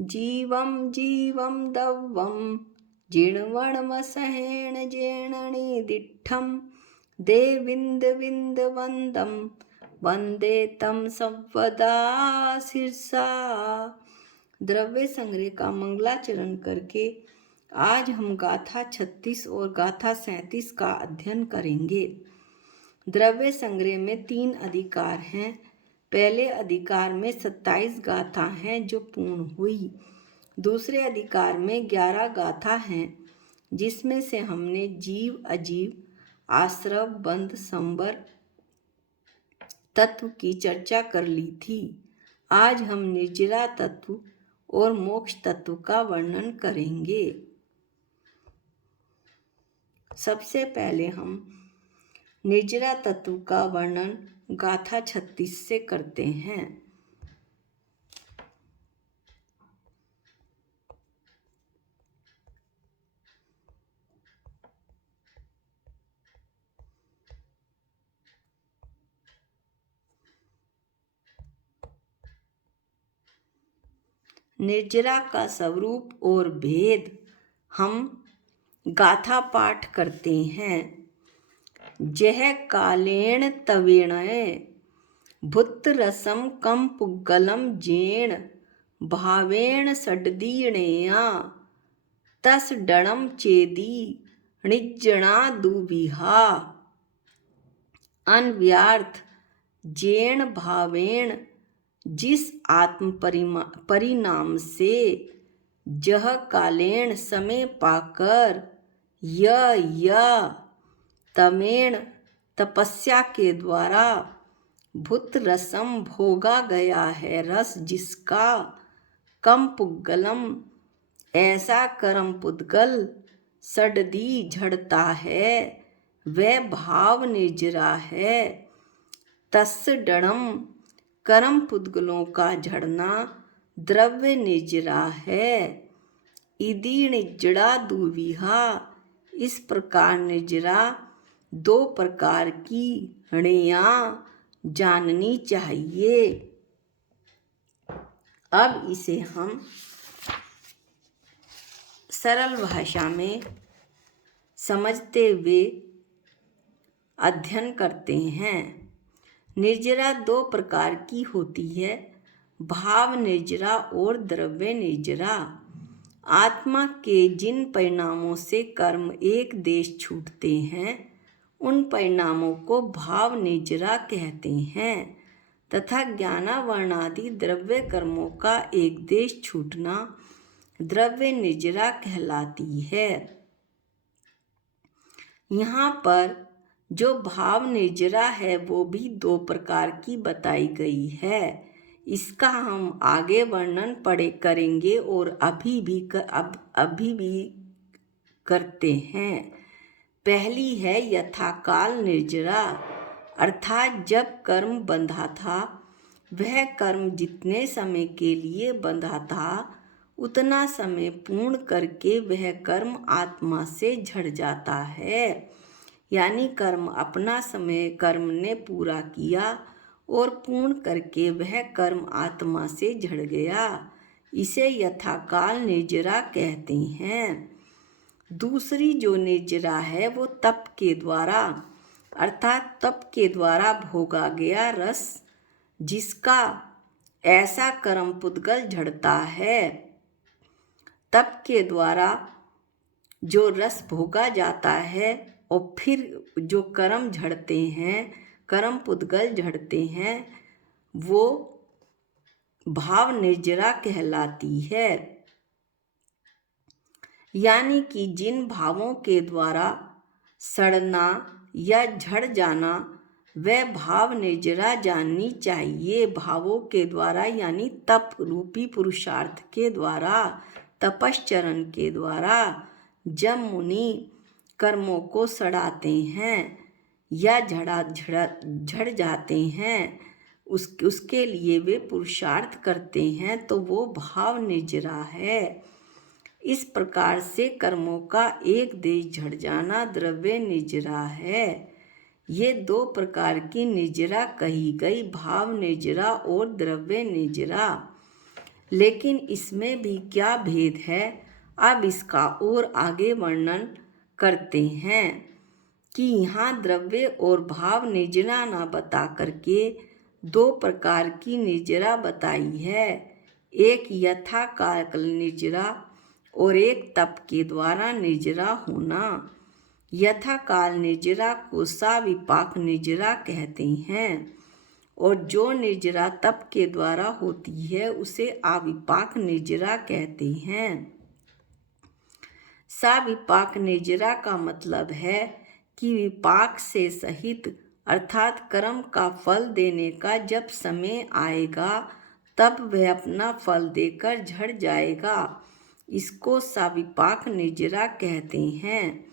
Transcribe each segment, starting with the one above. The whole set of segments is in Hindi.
जीवं जीवं दव्वं जिण्वण्वसहेण जेणनिदिट्ठं देविन्दविन्दवन्दं वन्दे तं सर्वदा शिरसा। द्रव्य संग्रह का मंगलाचरण करके आज हम गाथा 36 और गाथा 37 का अध्ययन करेंगे। द्रव्य संग्रह में 3 अधिकार हैं। पहले अधिकार में 27 गाथा हैं जो पूर्ण हुई। दूसरे अधिकार में 11 गाथा हैं जिसमें से हमने जीव अजीव आश्रव बंध संबर तत्व की चर्चा कर ली थी। आज हम निर्जरा तत्व और मोक्ष तत्व का वर्णन करेंगे। सबसे पहले हम निर्जरा तत्व का वर्णन गाथा 36 से करते हैं। निर्जरा का स्वरूप और भेद हम गाथा पाठ करते हैं। जह कालेण तवेण भुत रसम कम पुग्गलम जेण भावेण षड्दीणेया तस डणम चेदी निज्जणा दुविहा। अन्व्यार्थ जेण भावेण जिस आत्म परिणाम से जह कालेण समय पाकर य तमेण तपस्या के द्वारा भूत रसम भोगा गया है, रस जिसका कम पुद्गलम ऐसा कर्म पुद्गल सडदी झड़ता है वह भाव निर्जरा है। तस् डणम कर्म पुद्गलों का झड़ना द्रव्य निर्जरा है। इदी निज्जड़ा दुविहा इस प्रकार निर्जरा 2 प्रकार की णेया जाननी चाहिए। अब इसे हम सरल भाषा में समझते हुए अध्ययन करते हैं। निर्जरा 2 प्रकार की होती है, भाव निर्जरा और द्रव्य निर्जरा। आत्मा के जिन परिणामों से कर्म एक देश छूटते हैं उन परिणामों को भाव निर्जरा कहते हैं तथा ज्ञानावर्णादि द्रव्य कर्मों का एक देश छूटना द्रव्य निर्जरा कहलाती है। यहाँ पर जो भाव निर्जरा है वो भी 2 प्रकार की बताई गई है। इसका हम आगे वर्णन करेंगे और अभी भी करते हैं। पहली है यथाकाल निर्जरा, अर्थात जब कर्म बंधा था वह कर्म जितने समय के लिए बंधा था उतना समय पूर्ण करके वह कर्म आत्मा से झड़ जाता है। यानी कर्म अपना समय कर्म ने पूरा किया और पूर्ण करके वह कर्म आत्मा से झड़ गया। इसे यथाकाल निर्जरा कहते हैं। दूसरी जो निर्जरा है वो तप के द्वारा अर्थात तप के द्वारा भोगा गया रस जिसका ऐसा कर्म पुद्गल झड़ता है। तप के द्वारा जो रस भोगा जाता है और फिर जो कर्म झड़ते हैं, कर्म पुद्गल झड़ते हैं वो भाव निर्जरा कहलाती है। यानी कि जिन भावों के द्वारा सड़ना या झड़ जाना वह भाव निर्जरा जाननी चाहिए। भावों के द्वारा यानी तप रूपी पुरुषार्थ के द्वारा, तपश्चरण के द्वारा जब मुनि कर्मों को सड़ाते हैं या झड़ जाते हैं उसके लिए वे पुरुषार्थ करते हैं तो वो भाव निर्जरा है। इस प्रकार से कर्मों का एक देश झड़ जाना द्रव्य निर्जरा है। ये 2 प्रकार की निर्जरा कही गई, भाव निर्जरा और द्रव्य निर्जरा। लेकिन इसमें भी क्या भेद है, अब इसका और आगे वर्णन करते हैं कि यहाँ द्रव्य और भाव निर्जरा न बता करके दो प्रकार की निर्जरा बताई है, एक यथा काल निर्जरा और एक तप के द्वारा निर्जरा होना। यथा काल निर्जरा को साविपाक निर्जरा कहते हैं और जो निर्जरा तप के द्वारा होती है उसे आविपाक निर्जरा कहते हैं। साविपाक निर्जरा का मतलब है कि विपाक से सहित अर्थात कर्म का फल देने का जब समय आएगा तब वह अपना फल देकर झड़ जाएगा, इसको साविपाक निर्जरा कहते हैं।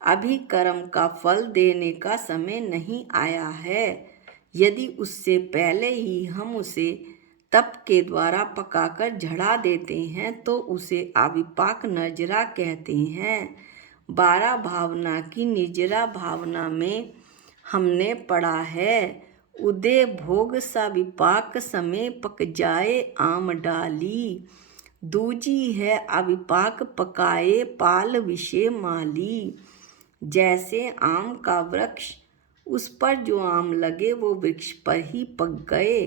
अभी कर्म का फल देने का समय नहीं आया है, यदि उससे पहले ही हम उसे तप के द्वारा पकाकर झड़ा देते हैं तो उसे आविपाक निर्जरा कहते हैं। 12 भावना की निर्जरा भावना में हमने पढ़ा है, उदय भोग साविपाक समय पक जाए आम डाली, दूजी है अविपाक पकाए पाल विषय माली। जैसे आम का वृक्ष, उस पर जो आम लगे वो वृक्ष पर ही पक गए,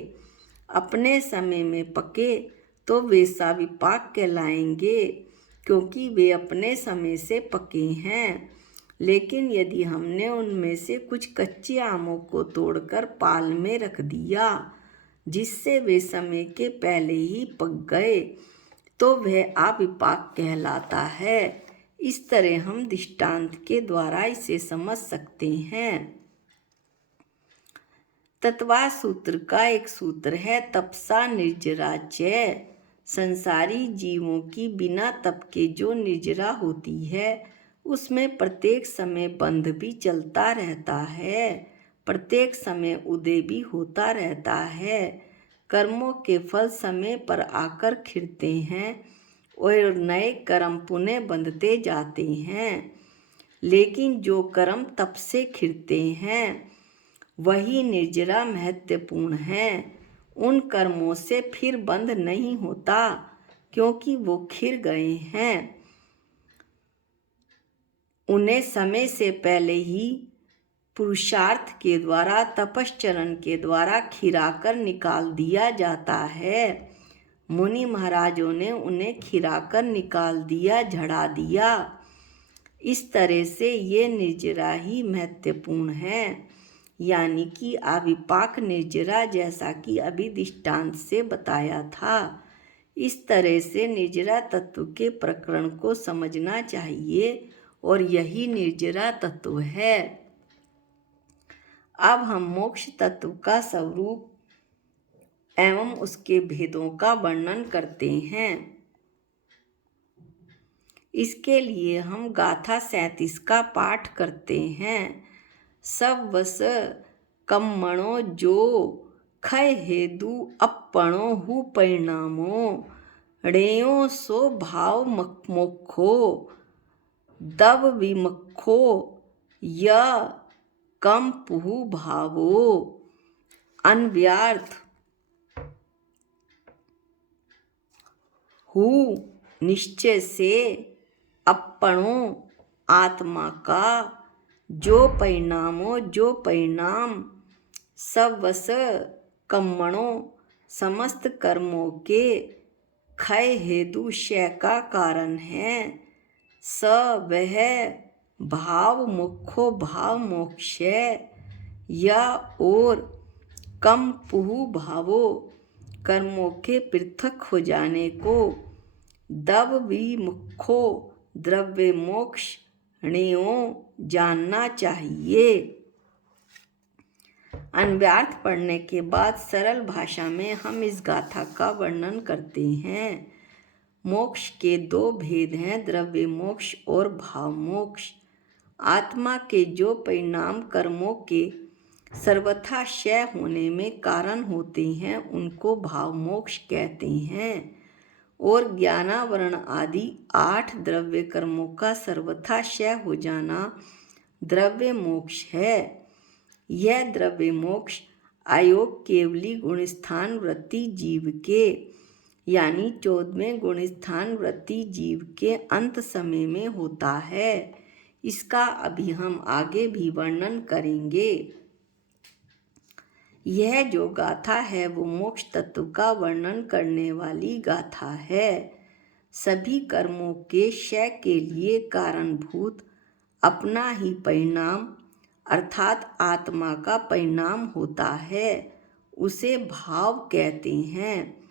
अपने समय में पके तो वे साविपाक कहलाएंगे क्योंकि वे अपने समय से पके हैं। लेकिन यदि हमने उनमें से कुछ कच्चे आमों को तोड़कर पाल में रख दिया जिससे वे समय के पहले ही पक गए तो वह अविपाक कहलाता है। इस तरह हम दृष्टांत के द्वारा इसे समझ सकते हैं। तत्वा सूत्र का एक सूत्र है, तपसा निर्जरा च। संसारी जीवों की बिना तप के जो निर्जरा होती है उसमें प्रत्येक समय बंध भी चलता रहता है, प्रत्येक समय उदय भी होता रहता है। कर्मों के फल समय पर आकर खिलते हैं और नए कर्म पुनः बंधते जाते हैं, लेकिन जो कर्म तप से खिलते हैं वही निर्जरा महत्वपूर्ण है। उन कर्मों से फिर बंध नहीं होता क्योंकि वो खिल गए हैं, उन्हें समय से पहले ही पुरुषार्थ के द्वारा तपश्चरण के द्वारा खिराकर निकाल दिया जाता है। मुनि महाराजों ने उन्हें खिराकर निकाल दिया, झड़ा दिया। इस तरह से ये निर्जरा ही महत्वपूर्ण है, यानी कि अविपाक निर्जरा, जैसा कि अभी दृष्टांत से बताया था। इस तरह से निर्जरा तत्व के प्रकरण को समझना चाहिए और यही निर्जरा तत्व है। अब हम मोक्ष तत्व का स्वरूप एवं उसके भेदों का वर्णन करते हैं। इसके लिए हम गाथा 37 का पाठ करते हैं। सब वस कम्मणो जो खय हेदु अपणो हु परिणामो, णेयो सो भाव मोक्षो दव विमखो य कम पुहु भावो। अन्व्यार्थ हु निश्चय से अपणों आत्मा का, जो परिणामों जो परिणाम, सब वस कर्मणों समस्त कर्मों के, क्षय हेतु क्षय का कारण है, स वह भाव मुखो भाव मोक्ष, या और कम पुहु भावो कर्मों के पृथक हो जाने को, दव विमुखो द्रव्य मोक्ष णेयों जानना चाहिए। अन्व्यार्थ पढ़ने के बाद सरल भाषा में हम इस गाथा का वर्णन करते हैं। मोक्ष के दो भेद हैं, द्रव्य मोक्ष और भाव मोक्ष। आत्मा के जो परिणाम कर्मों के सर्वथा क्षय होने में कारण होते हैं उनको भाव मोक्ष कहते हैं, और ज्ञानावरण आदि 8 द्रव्य कर्मों का सर्वथा क्षय हो जाना द्रव्य मोक्ष है। यह द्रव्य मोक्ष अयोग केवली गुणस्थान वृत्ति जीव के यानी 14वें गुण स्थान वृत्ति जीव के अंत समय में होता है। इसका अभी हम आगे भी वर्णन करेंगे। यह जो गाथा है वो मोक्ष तत्व का वर्णन करने वाली गाथा है। सभी कर्मों के क्षय के लिए कारणभूत अपना ही परिणाम अर्थात आत्मा का परिणाम होता है, उसे भाव कहते हैं।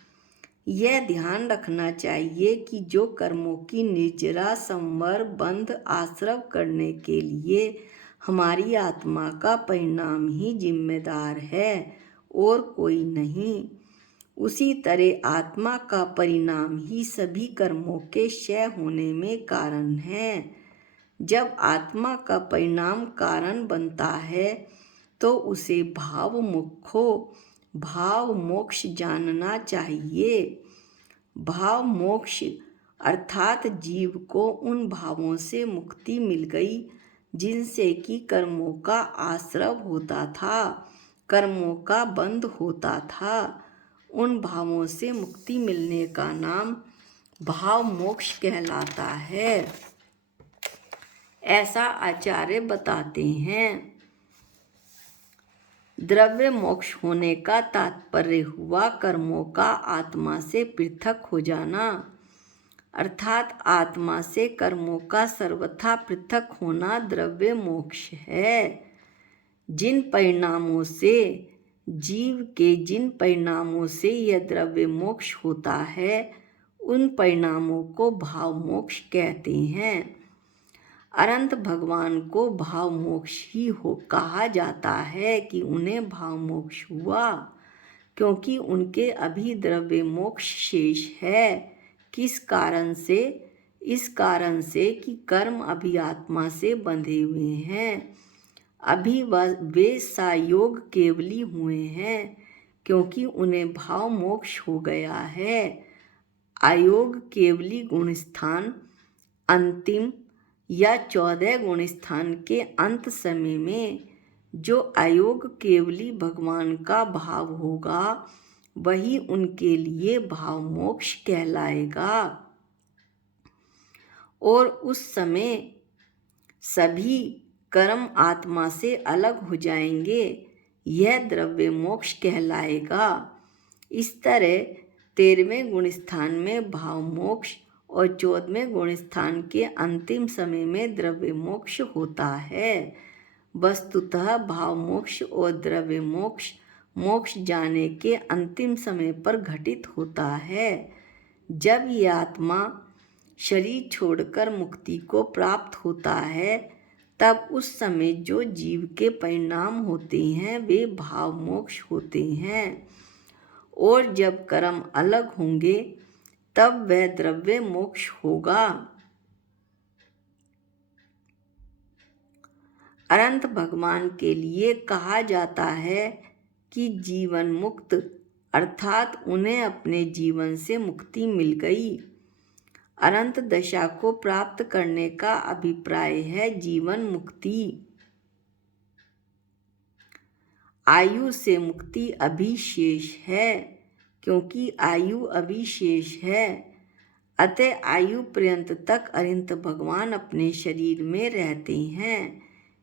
यह ध्यान रखना चाहिए कि जो कर्मों की निर्जरा संवर बंध आश्रव करने के लिए हमारी आत्मा का परिणाम ही जिम्मेदार है और कोई नहीं, उसी तरह आत्मा का परिणाम ही सभी कर्मों के क्षय होने में कारण है। जब आत्मा का परिणाम कारण बनता है तो उसे भाव मुक्खो भाव मोक्ष जानना चाहिए। भाव मोक्ष अर्थात जीव को उन भावों से मुक्ति मिल गई जिनसे कि कर्मों का आश्रव होता था, कर्मों का बंध होता था। उन भावों से मुक्ति मिलने का नाम भाव मोक्ष कहलाता है, ऐसा आचार्य बताते हैं। द्रव्य मोक्ष होने का तात्पर्य हुआ कर्मों का आत्मा से पृथक हो जाना, अर्थात आत्मा से कर्मों का सर्वथा पृथक होना द्रव्य मोक्ष है। जिन परिणामों से जिन परिणामों से यह द्रव्य मोक्ष होता है उन परिणामों को भाव मोक्ष कहते हैं। अनंत भगवान को भाव मोक्ष ही कहा जाता है कि उन्हें भाव मोक्ष हुआ, क्योंकि उनके अभी द्रव्य मोक्ष शेष है। किस कारण से? इस कारण से कि कर्म अभी आत्मा से बंधे हुए हैं, अभी वे सायोग केवली हुए हैं, क्योंकि उन्हें भाव मोक्ष हो गया है। आयोग केवली गुण स्थान अंतिम या 14 गुण स्थान के अंत समय में जो अयोग केवली भगवान का भाव होगा वही उनके लिए भाव मोक्ष कहलाएगा और उस समय सभी कर्म आत्मा से अलग हो जाएंगे, यह द्रव्य मोक्ष कहलाएगा। इस तरह 13वें गुण स्थान में भाव मोक्ष और 14वें गुण स्थान के अंतिम समय में द्रव्य मोक्ष होता है। वस्तुतः भाव मोक्ष और द्रव्य मोक्ष मोक्ष जाने के अंतिम समय पर घटित होता है। जब यह आत्मा शरीर छोड़कर मुक्ति को प्राप्त होता है तब उस समय जो जीव के परिणाम होते हैं वे भाव मोक्ष होते हैं और जब कर्म अलग होंगे तब वह द्रव्य मोक्ष होगा। अनंत भगवान के लिए कहा जाता है कि जीवन मुक्त अर्थात उन्हें अपने जीवन से मुक्ति मिल गई। अनंत दशा को प्राप्त करने का अभिप्राय है जीवन मुक्ति। आयु से मुक्ति अभी शेष है, क्योंकि आयु अभी शेष है, अतः आयु पर्यंत तक अनंत भगवान अपने शरीर में रहते हैं।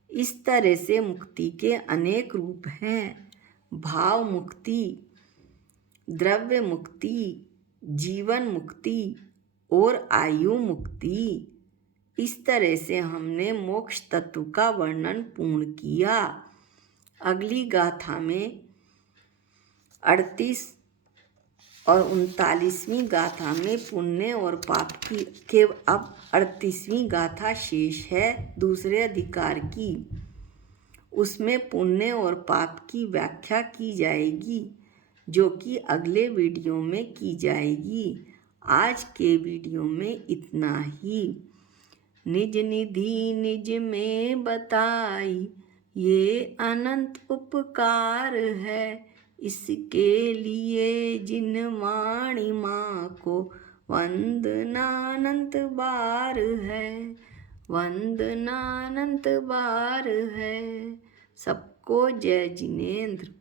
इस तरह से मुक्ति के अनेक रूप हैं, भाव मुक्ति, द्रव्य मुक्ति, जीवन मुक्ति और आयु मुक्ति। इस तरह से हमने मोक्ष तत्व का वर्णन पूर्ण किया। अगली गाथा में 38 और 39वीं गाथा में पुण्य और पाप के अब 38वीं गाथा शेष है दूसरे अधिकार की। उसमें पुण्य और पाप की व्याख्या की जाएगी जो कि अगले वीडियो में की जाएगी। आज के वीडियो में इतना ही। निज निधि निज में बताई ये अनंत उपकार है, इसके लिए जिन वाणी माँ को वंदनानंत बार है, वंदनानंत बार है। सबको जय जिनेंद्र।